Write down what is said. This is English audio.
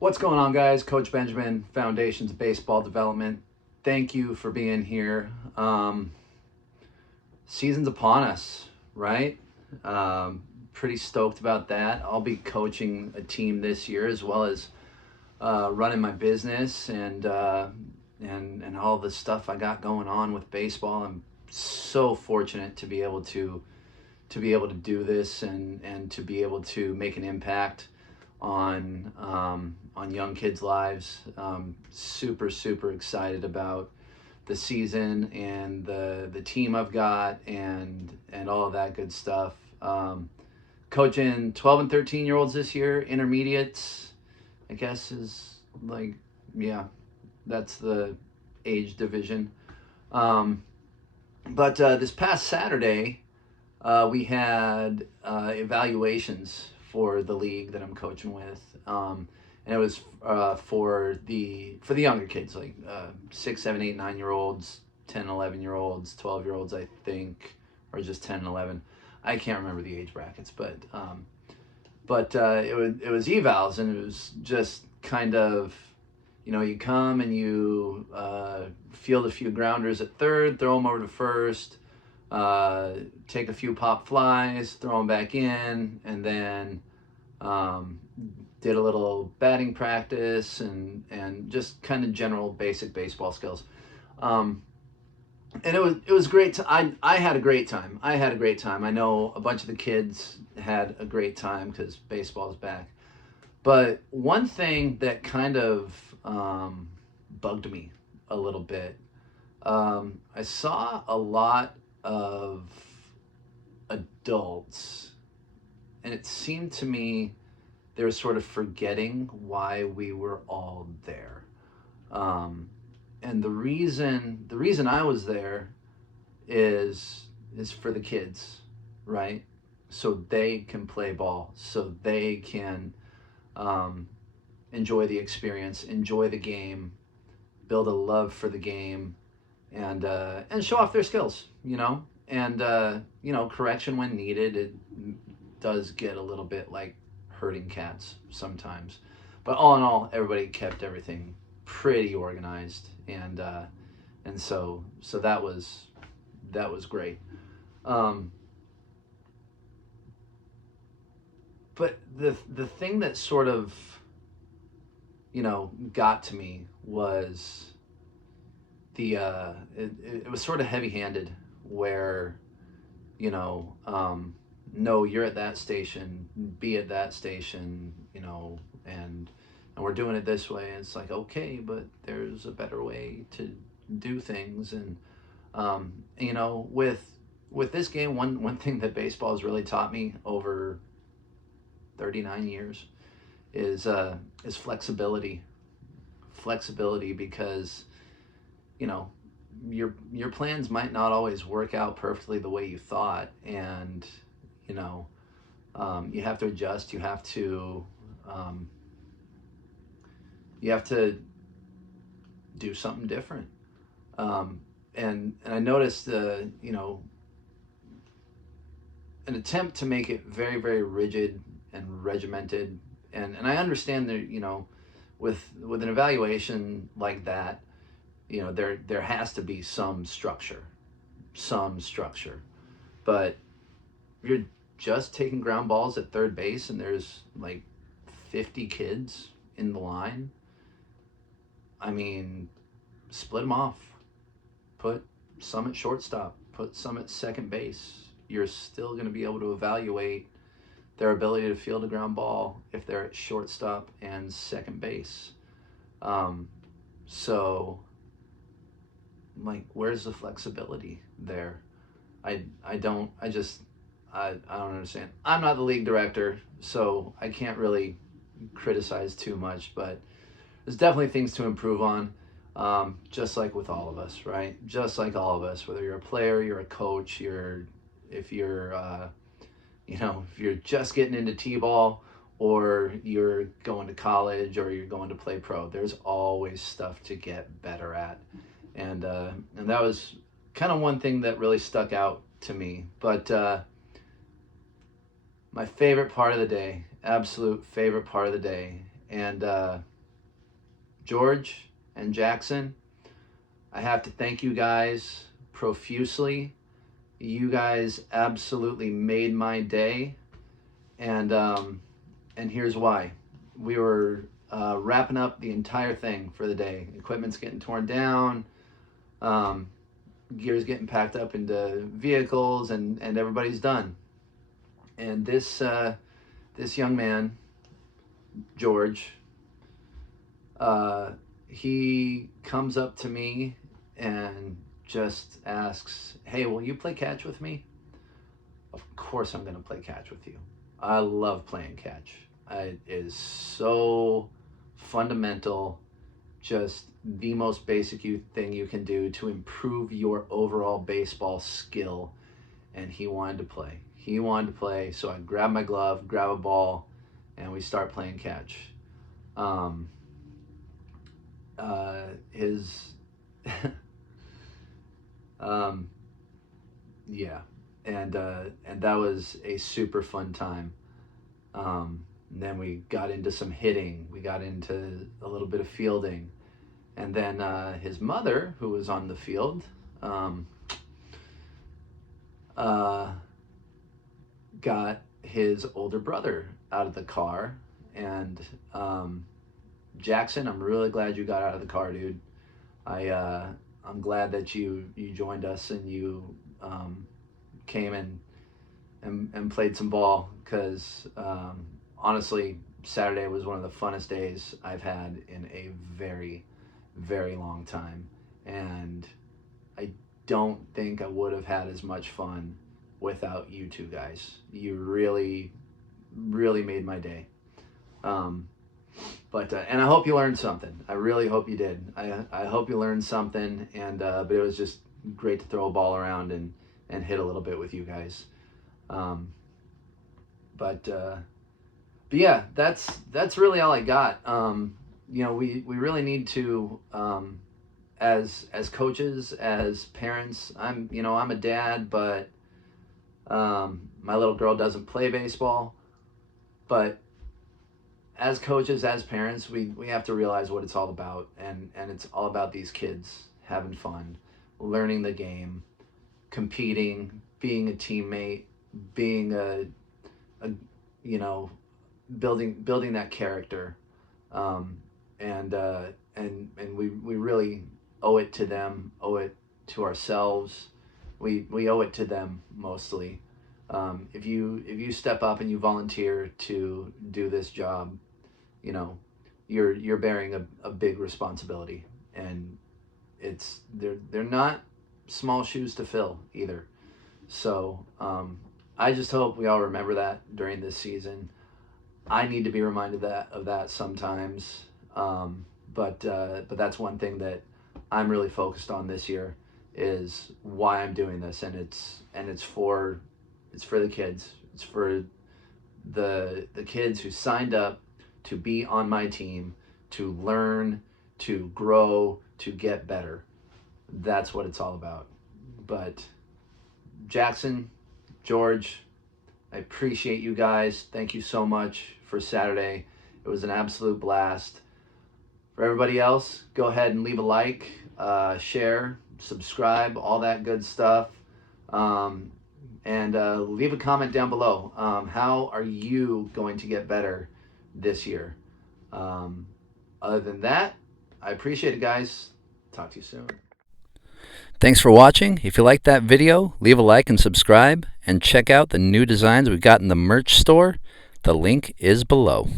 What's going on, guys? Coach Benjamin, Foundations of Baseball Development. Thank you for being here. Season's upon us, right? Pretty stoked about that. I'll be coaching a team this year, as well as running my business and all the stuff I got going on with baseball. I'm so fortunate to be able to do this and to be able to make an impact on young kids' lives. Super excited about the season and the team I've got and all of that good stuff. Coaching 12 and 13-year-olds this year, intermediates, I guess is like, yeah, that's the age division. But this past Saturday, we had evaluations for the league that I'm coaching with, and it was for the younger kids, like 6, 7, 8, 9-year-olds, 10, 11-year-olds, 12-year-olds, I think, or just 10 and 11. I can't remember the age brackets, but it was evals, and it was just kind of, you come and you field a few grounders at third, throw them over to first. Take a few pop flies, throw them back in, and then did a little batting practice and just kind of general basic baseball skills. And it was great. I had a great time. I know a bunch of the kids had a great time because baseball's back. But one thing that kind of bugged me a little bit, I saw a lot of adults, and it seemed to me they were sort of forgetting why we were all there. And the reason I was there is for the kids, right? So they can play ball, so they can enjoy the experience, enjoy the game, build a love for the game, and show off their skills, and correction when needed. It does get a little bit like herding cats sometimes, but all in all, everybody kept everything pretty organized, and so that was great. But the thing that sort of got to me was it was sort of heavy-handed, where no, you're at that station, be at that station, and we're doing it this way. And it's like, okay, but there's a better way to do things. And with this game, one thing that baseball has really taught me over 39 years is flexibility. Because your plans might not always work out perfectly the way you thought, and you have to adjust. You have to do something different. And I noticed an attempt to make it very, very rigid and regimented, and I understand that with an evaluation like that, there has to be some structure. But if you're just taking ground balls at third base and there's like 50 kids in the line, I mean, split them off. Put some at shortstop, put some at second base. You're still going to be able to evaluate their ability to field a ground ball if they're at shortstop and second base. So, like, where's the flexibility there? I don't understand. I'm not the league director, so I can't really criticize too much, but there's definitely things to improve on, just like with all of us, right? Just like all of us, whether you're a player, you're a coach, if you're just getting into t-ball, or you're going to college, or you're going to play pro, there's always stuff to get better at. And that was kind of one thing that really stuck out to me. But my favorite part of the day, absolute favorite part of the day, and George and Jackson, I have to thank you guys profusely. You guys absolutely made my day, and here's why. We were wrapping up the entire thing for the day. Equipment's getting torn down, gear's getting packed up into vehicles, and everybody's done. And this young man, George, he comes up to me and just asks, "Hey, will you play catch with me?" Of course I'm going to play catch with you. I love playing catch. It is so fundamental, just the most basic thing you can do to improve your overall baseball skill. And he wanted to play. He wanted to play, so I grab my glove, grab a ball, and we start playing catch. His yeah, and that was a super fun time. And then we got into some hitting. We got into a little bit of fielding, and then his mother, who was on the field, got his older brother out of the car. And Jackson, I'm really glad you got out of the car, dude. I'm glad that you joined us and you came and played some ball, because honestly, Saturday was one of the funnest days I've had in a very, very long time, and I don't think I would have had as much fun without you two guys. You really, really made my day. But and I hope you learned something. I really hope you did. I hope you learned something, and but it was just great to throw a ball around and hit a little bit with you guys. But yeah, that's really all I got. We really need to, as coaches, as parents. I'm a dad, but my little girl doesn't play baseball. But as coaches, as parents, we have to realize what it's all about, and it's all about these kids having fun, learning the game, competing, being a teammate, being a building that character, and we really owe it to them, owe it to ourselves. We owe it to them mostly. If you step up and you volunteer to do this job, you're bearing a big responsibility, and they're not small shoes to fill either. So I just hope we all remember that during this season. I need to be reminded of that sometimes. But that's one thing that I'm really focused on this year, is why I'm doing this, and it's for the kids. It's for the kids who signed up to be on my team, to learn, to grow, to get better. That's what it's all about. But Jackson, George, I appreciate you guys. Thank you so much for Saturday. It was an absolute blast. For everybody else, go ahead and leave a like, share, subscribe, all that good stuff. And leave a comment down below. How are you going to get better this year? Other than that, I appreciate it, guys. Talk to you soon. Thanks for watching. If you liked that video, leave a like and subscribe, and check out the new designs we've got in the merch store. The link is below.